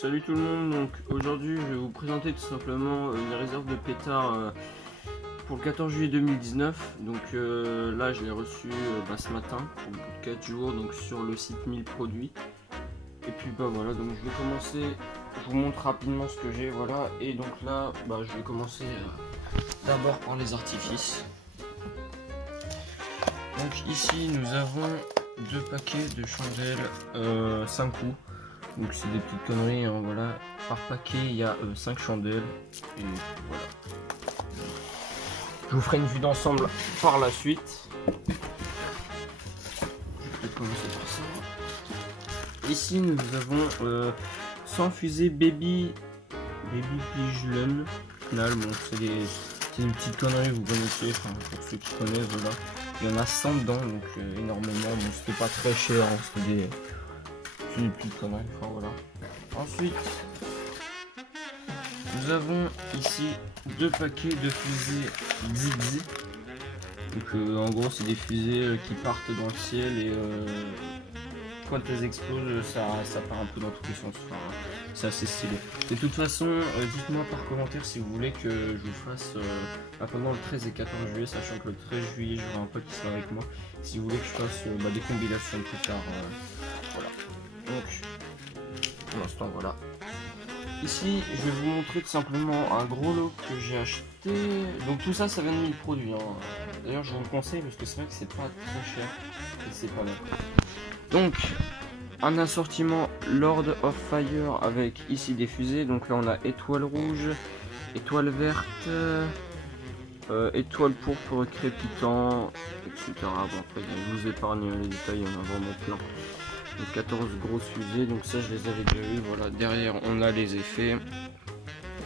Salut tout le monde, donc aujourd'hui je vais vous présenter tout simplement une réserve de pétards pour le 14 juillet 2019. Donc là je l'ai reçu ce matin pour le bout de 4 jours donc sur le site 1000 produits. Et puis voilà, donc je vais commencer, je vous montre rapidement ce que j'ai, voilà. Et donc là je vais commencer d'abord par les artifices. Donc ici nous avons 2 paquets de chandelles 5 coups. Donc c'est des petites conneries, hein, voilà. Par paquet il y a 5 chandelles. Et voilà. Je vous ferai une vue d'ensemble par la suite. Je vais commencer par ça. Ici nous avons 100 fusées Baby Pigeon. Bon, c'est une petite connerie, vous connaissez, enfin, pour ceux qui connaissent, voilà. Il y en a 100 dedans, donc énormément. Bon, c'était pas très cher, hein, c'était des petites conneries, enfin voilà. Ensuite, nous avons ici 2 paquets de fusées Ziggy. Donc en gros, c'est des fusées qui partent dans le ciel et quand elles explosent, ça part un peu dans tous les sens. Enfin, c'est assez stylé. De toute façon, dites-moi par commentaire si vous voulez que je vous fasse pendant le 13 et 14 juillet, sachant que le 13 juillet, j'aurai un pote qui sera avec moi. Si vous voulez que je fasse des combinations de pétards, voilà. Donc, pour l'instant, voilà. Ici, je vais vous montrer tout simplement un gros lot que j'ai acheté. Donc tout ça, ça vient de 1000 produits. Hein. D'ailleurs, je vous le conseille parce que c'est vrai que c'est pas très cher et c'est pas mal. Donc, un assortiment Lord of Fire avec ici des fusées. Donc là, on a étoile rouge, étoile verte, étoile pourpre crépitant, etc. Bon, après, je vous épargne les détails, il y en a vraiment plein. Donc 14 grosses fusées, donc ça je les avais déjà eu. Voilà, derrière on a les effets,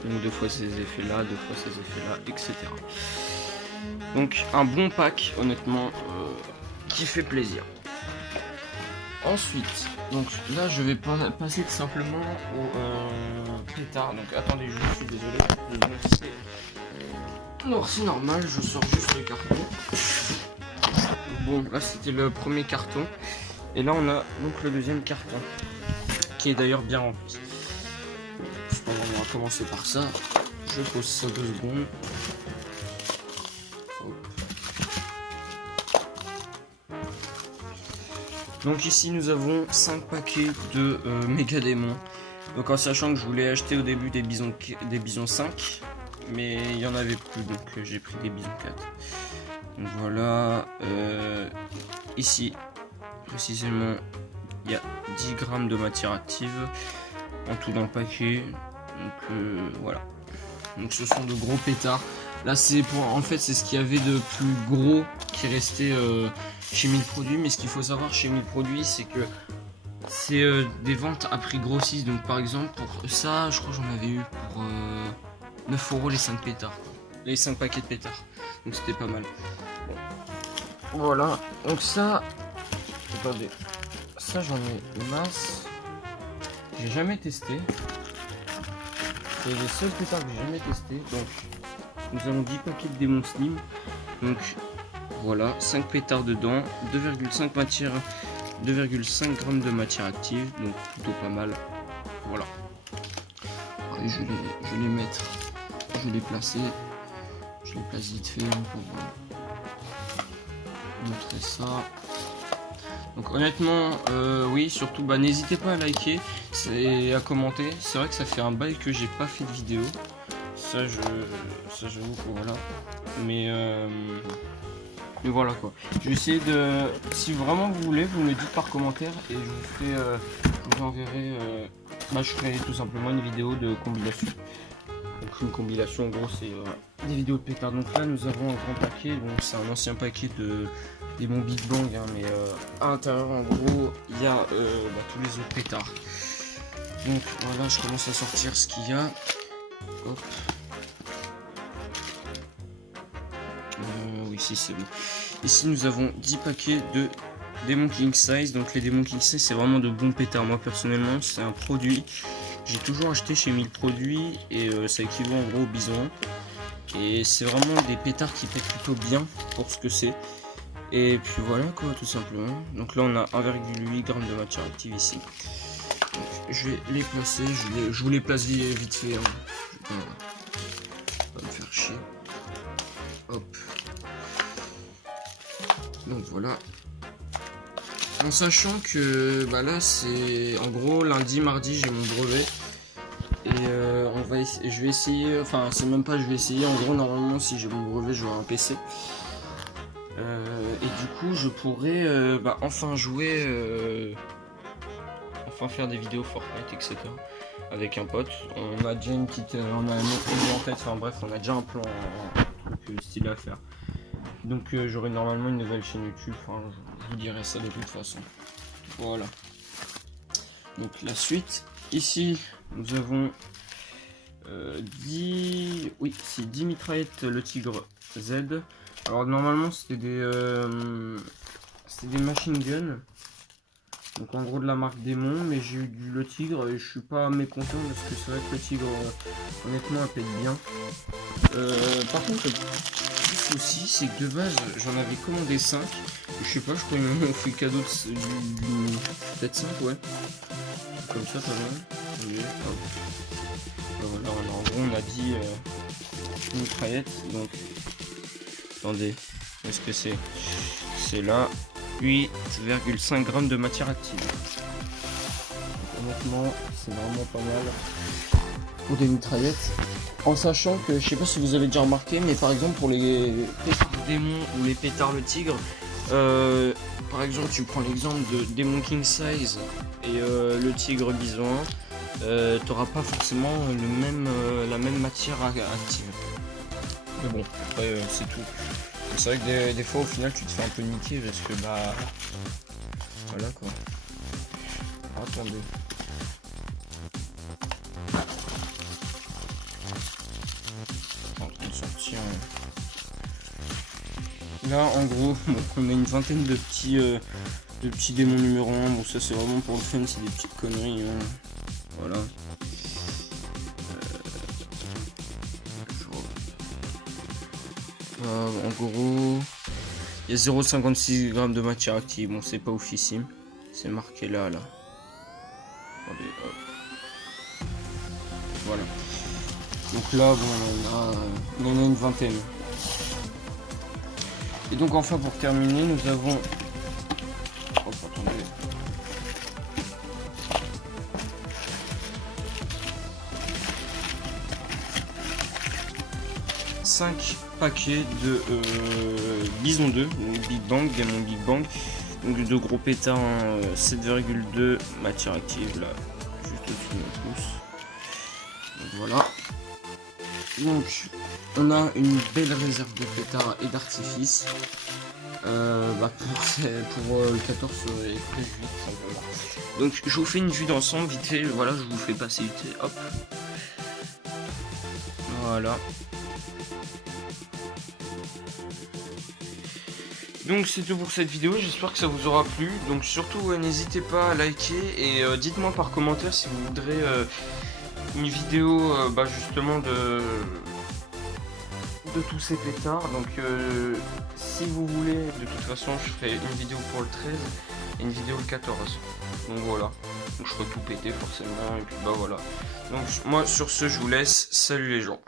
donc 2 fois ces effets là, 2 fois ces effets là, etc. Donc un bon pack, honnêtement, qui fait plaisir. Ensuite, donc là je vais passer tout simplement au pétard. Donc attendez, je suis désolé, c'est normal, je sors juste le carton. Bon, là c'était le premier carton. Et là on a donc le deuxième carton qui est d'ailleurs bien rempli. On va commencer par ça. Je pose ça 2 secondes. Hop. Donc ici nous avons 5 paquets de méga démons. Donc en sachant que je voulais acheter au début des bisons 5, mais il n'y en avait plus, donc j'ai pris des bisons 4. Donc voilà. Ici précisément il y a 10 grammes de matière active en tout dans le paquet. Donc voilà, donc ce sont de gros pétards. Là c'est pour, en fait c'est ce qu'il y avait de plus gros qui restait chez 1000 produits. Mais ce qu'il faut savoir chez 1000 produits, c'est que c'est des ventes à prix grossiste. Donc par exemple pour ça je crois que j'en avais eu pour 9 € les 5 pétards, les 5 paquets de pétards, donc c'était pas mal. Bon. Voilà, donc ça, attendez, ça j'en ai une masse, j'ai jamais testé, c'est les seuls pétards que j'ai jamais testé. Donc nous avons 10 paquets de démons slim, donc voilà, 5 pétards dedans, 2,5 grammes de matière active, donc plutôt pas mal. Voilà, et je vais les placer, je les place vite fait pour montrer ça. Donc honnêtement, oui, surtout n'hésitez pas à liker et à commenter. C'est vrai que ça fait un bail que j'ai pas fait de vidéo. Ça j'avoue que voilà. Mais voilà quoi. Je vais essayer de. Si vraiment vous voulez, vous me le dites par commentaire et je vous enverrai. Je ferai tout simplement une vidéo de compilation. Donc une compilation en gros c'est des vidéos de pétards. Donc là nous avons un grand paquet, donc c'est un ancien paquet de démons Big Bang, hein, mais à l'intérieur en gros il y a tous les autres pétards. Donc voilà, je commence à sortir ce qu'il y a. Hop. Oui, si c'est bon. Ici nous avons 10 paquets de démons King Size. Donc les démons King Size c'est vraiment de bons pétards. Moi personnellement c'est un produit j'ai toujours acheté chez 1000 produits et ça équivaut en gros au bison. Et c'est vraiment des pétards qui pètent plutôt bien pour ce que c'est. Et puis voilà quoi, tout simplement. Donc là on a 1,8 g de matière active ici. Donc, je vais les placer. Je vous les place vite fait. Hein. Pas me faire chier. Hop. Donc voilà. En sachant que bah là c'est en gros lundi, mardi j'ai mon brevet. Et je vais essayer, enfin c'est même pas je vais essayer, en gros normalement si j'ai mon brevet j'aurai un PC. Et du coup je pourrais enfin jouer, enfin faire des vidéos Fortnite etc. avec un pote. On a déjà une petite, on a un autre idée en tête, enfin bref on a déjà un plan, un truc stylé à faire. Donc j'aurai normalement une nouvelle chaîne YouTube, enfin, je vous dirai ça de toute façon. Voilà. Donc la suite, ici nous avons 10 mitraillettes le Tigre Z. Alors normalement c'était des machine guns. Donc en gros de la marque Démon, mais j'ai eu le Tigre et je suis pas mécontent parce que c'est vrai que le Tigre honnêtement elle pète bien. Par contre le souci c'est que de base j'en avais commandé 5. Je sais pas, je crois qu'ils m'ont fait cadeau de peut-être 5 ouais. Comme ça pas mal. Okay, voilà, en gros on a dit mitraillette, donc attendez, est-ce que c'est là 8,5 grammes de matière active. Donc, honnêtement c'est vraiment pas mal pour des mitraillettes, en sachant que je sais pas si vous avez déjà remarqué, mais par exemple pour les pétards démons ou les pétards le Tigre, par exemple tu prends l'exemple de Démon King Size et le Tigre Bison, t'auras pas forcément la même matière active. Mais bon, après c'est tout. C'est vrai que des fois au final tu te fais un peu niquer parce que bah voilà quoi. Attendez. En train de sortir. Là en gros on a une vingtaine de petits démons numéro 1. Bon ça c'est vraiment pour le fun, c'est des petites conneries. Hein. Voilà. En gros, il y a 0,56 g de matière active. Bon, c'est pas oufissime. C'est marqué là. Allez, hop. Voilà. Donc là, bon, on en a une vingtaine. Et donc enfin, pour terminer, nous avons... Hop, attendez. 5 paquets de Bison 2, donc Big Bang, Démon Big Bang, donc de gros pétards, 7,2 matière active là, juste au-dessus de mon pouce. Donc voilà. Donc on a une belle réserve de pétards et d'artifice. Pour le 14 et 13 juillet simplement. Donc je vous fais une vue d'ensemble vite fait, voilà, je vous fais passer vite fait, hop. Voilà. Donc c'est tout pour cette vidéo, j'espère que ça vous aura plu. Donc surtout n'hésitez pas à liker et dites-moi par commentaire si vous voudrez une vidéo justement de tous ces pétards. Donc si vous voulez, de toute façon je ferai une vidéo pour le 13 et une vidéo le 14. Donc voilà, donc je ferai tout péter forcément et puis bah voilà. Donc moi sur ce je vous laisse, salut les gens.